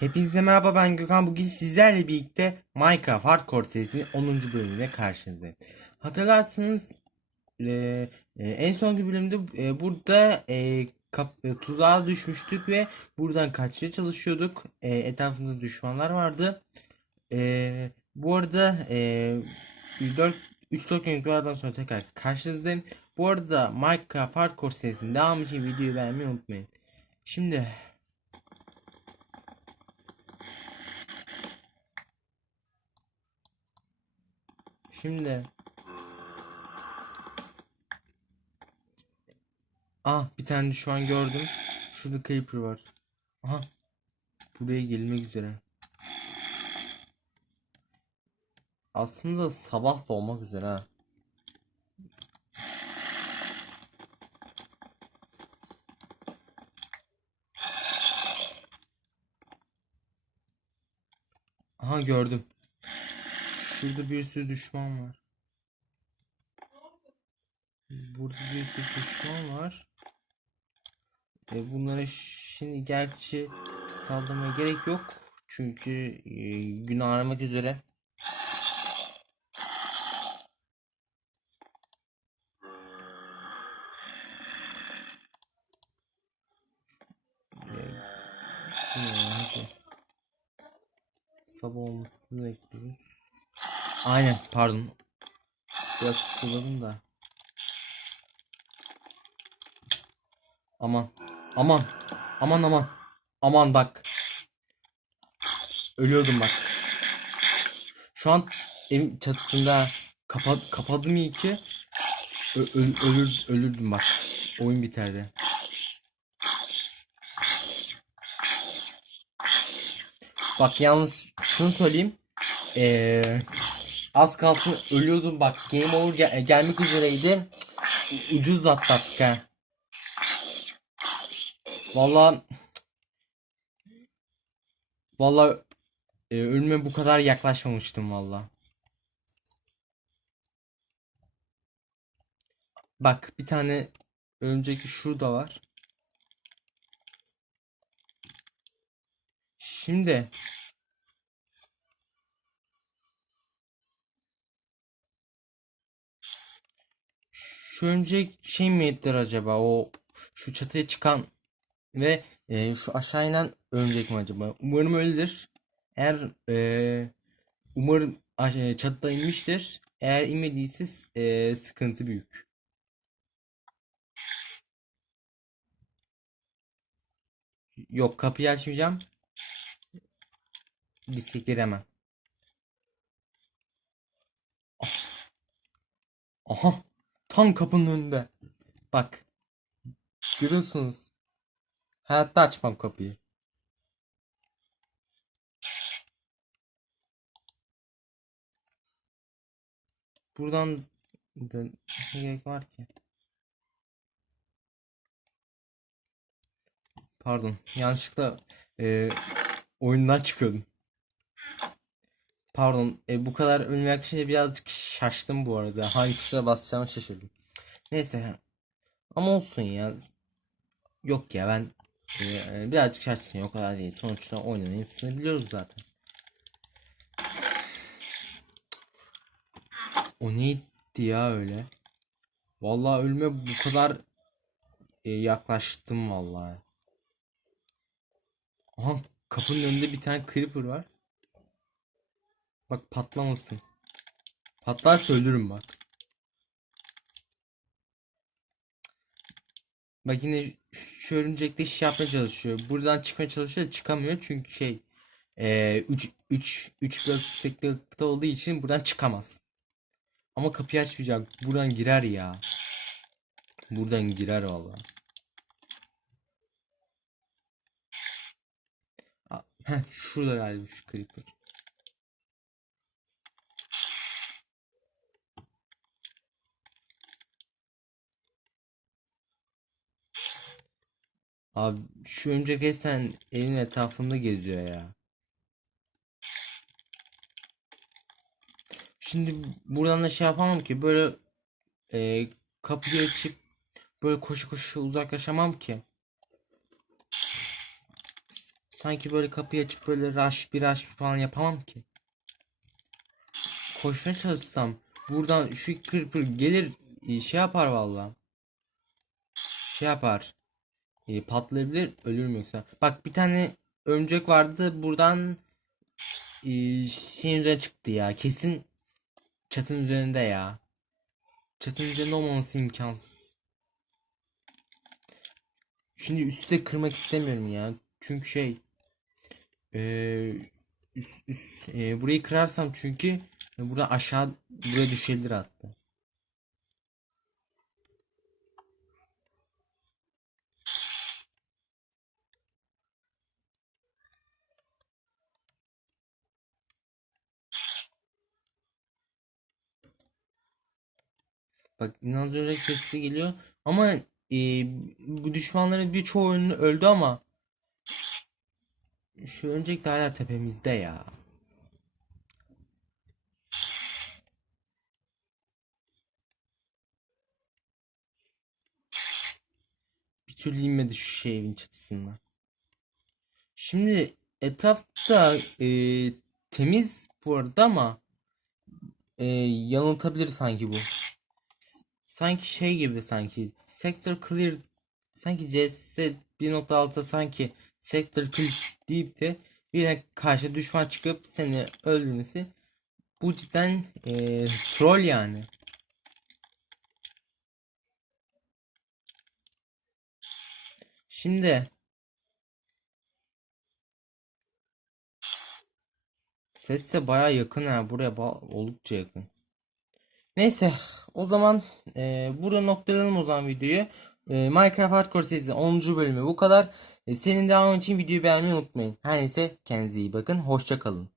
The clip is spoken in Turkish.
Hepinize merhaba ben Gökhan. Bugün sizlerle birlikte Minecraft Hardcore serisinin 10. bölümüne karşınızdayım. Hatırlarsınız e, e, en sonki bölümde e, burada e, kap, e, tuzağa düşmüştük ve buradan kaçmaya çalışıyorduk. E, etrafımızda düşmanlar vardı. E, bu arada e, 4 3-4 gün videolardan sonra tekrar karşınızdayım. Bu arada Minecraft Hardcore serisinin devamı için videoyu beğenmeyi unutmayın. Şimdi Şimdi Ah bir tane düşman gördüm. Şurada creeper var. Aha. Buraya gelmek üzere. Aslında sabah da olmak üzere ha. Aha gördüm. Şurada bir sürü düşman var. Burada bir sürü düşman var. E, bunlara şimdi gerçi saldırmaya gerek yok. Çünkü e, gün ağarmak üzere. E. Sabah olmasını bekliyoruz. Aynen pardon. Biraz sıladım da. Aman. Aman. Aman aman. Aman bak. Ölüyordum bak. Şu an evin çatısında kapat kapadım iyi ki ölür ölürdüm bak. Oyun biterdi. Bak yalnız şunu söyleyeyim. Ee, az kalsın ölüyordum bak. Game over gel- gelmek üzereydi. Ucuz atlattık ha. Vallahi Vallahi e, ölüme bu kadar yaklaşmamıştım vallahi. Bak bir tane önceki şurada var. Şimdi şu önceki şey mi acaba o şu çatıya çıkan ve e, şu aşağı inen örümcek mi acaba? Umarım öyledir. Eğer e, umarım aş- e, çatıda inmiştir. Eğer inmediyse e, sıkıntı büyük. Yok kapıyı açmayacağım. Bisikletleri hemen. Aha. Tam kapının önünde. Bak. Görüyorsunuz. Hayatta açmam kapıyı. Buradan da ne gerek var ki? Pardon. Yanlışlıkla e, oyundan çıkıyordum. Pardon. E, bu kadar önüme yaklaşınca birazcık şaştım bu arada. Hangi tuşa basacağımı şaşırdım. Neyse. Ama olsun ya. Yok ya ben e, birazcık şaştım o kadar değil. Sonuçta oynanayı biliyoruz zaten. O neydi ya öyle? Vallahi ölüme bu kadar e, yaklaştım vallahi. Aha kapının önünde bir tane creeper var. Bak patlamasın. Patlarsa ölürüm bak. Bak yine şu örümcek de iş yapmaya çalışıyor. Buradan çıkmaya çalışıyor çıkamıyor çünkü şey 3 3 3 blok yükseklikte olduğu için buradan çıkamaz. Ama kapıyı açmayacak. Buradan girer ya. Buradan girer vallahi. Aa, Heh, şurada galiba şu creeper. Abi şu örümcek resmen evin etrafında geziyor ya. Şimdi buradan da şey yapamam ki böyle e, kapıyı açıp böyle koşu koşu uzaklaşamam ki. sanki böyle kapıyı açıp böyle rush bir rush falan yapamam ki. Koşmaya çalışsam buradan şu kırpır gelir e, şey yapar valla. Şey yapar. E, patlayabilir ölürüm yoksa. Bak bir tane örümcek vardı buradan e, şeyin üzerine çıktı ya. Kesin çatının üzerinde ya. Çatının üzerinde olmaması imkansız. Şimdi üstü de kırmak istemiyorum ya. Çünkü şey eee üst, üst, eee, burayı kırarsam çünkü burada aşağı buraya düşebilir hatta. Bak inandırıcı sesli geliyor ama eee, bu düşmanların birçoğu öldü ama şu önceki de hala tepemizde ya. Bir türlü inmedi şu şey evin çatısından. Şimdi etrafta eee, temiz bu arada ama eee, yanıltabilir sanki bu. Sanki şey gibi sanki Sector Clear sanki CS 1.6 sanki Sector Clear deyip de birine karşı düşman çıkıp seni öldürmesi bu cidden eee, troll yani. Şimdi ses de baya yakın ha buraya oldukça yakın. Neyse o zaman e, burada noktalayalım o zaman videoyu. E, Minecraft Hardcore serisi 10. bölümü bu kadar. E, senin devamı için videoyu beğenmeyi unutmayın. Her neyse kendinize iyi bakın. Hoşça kalın.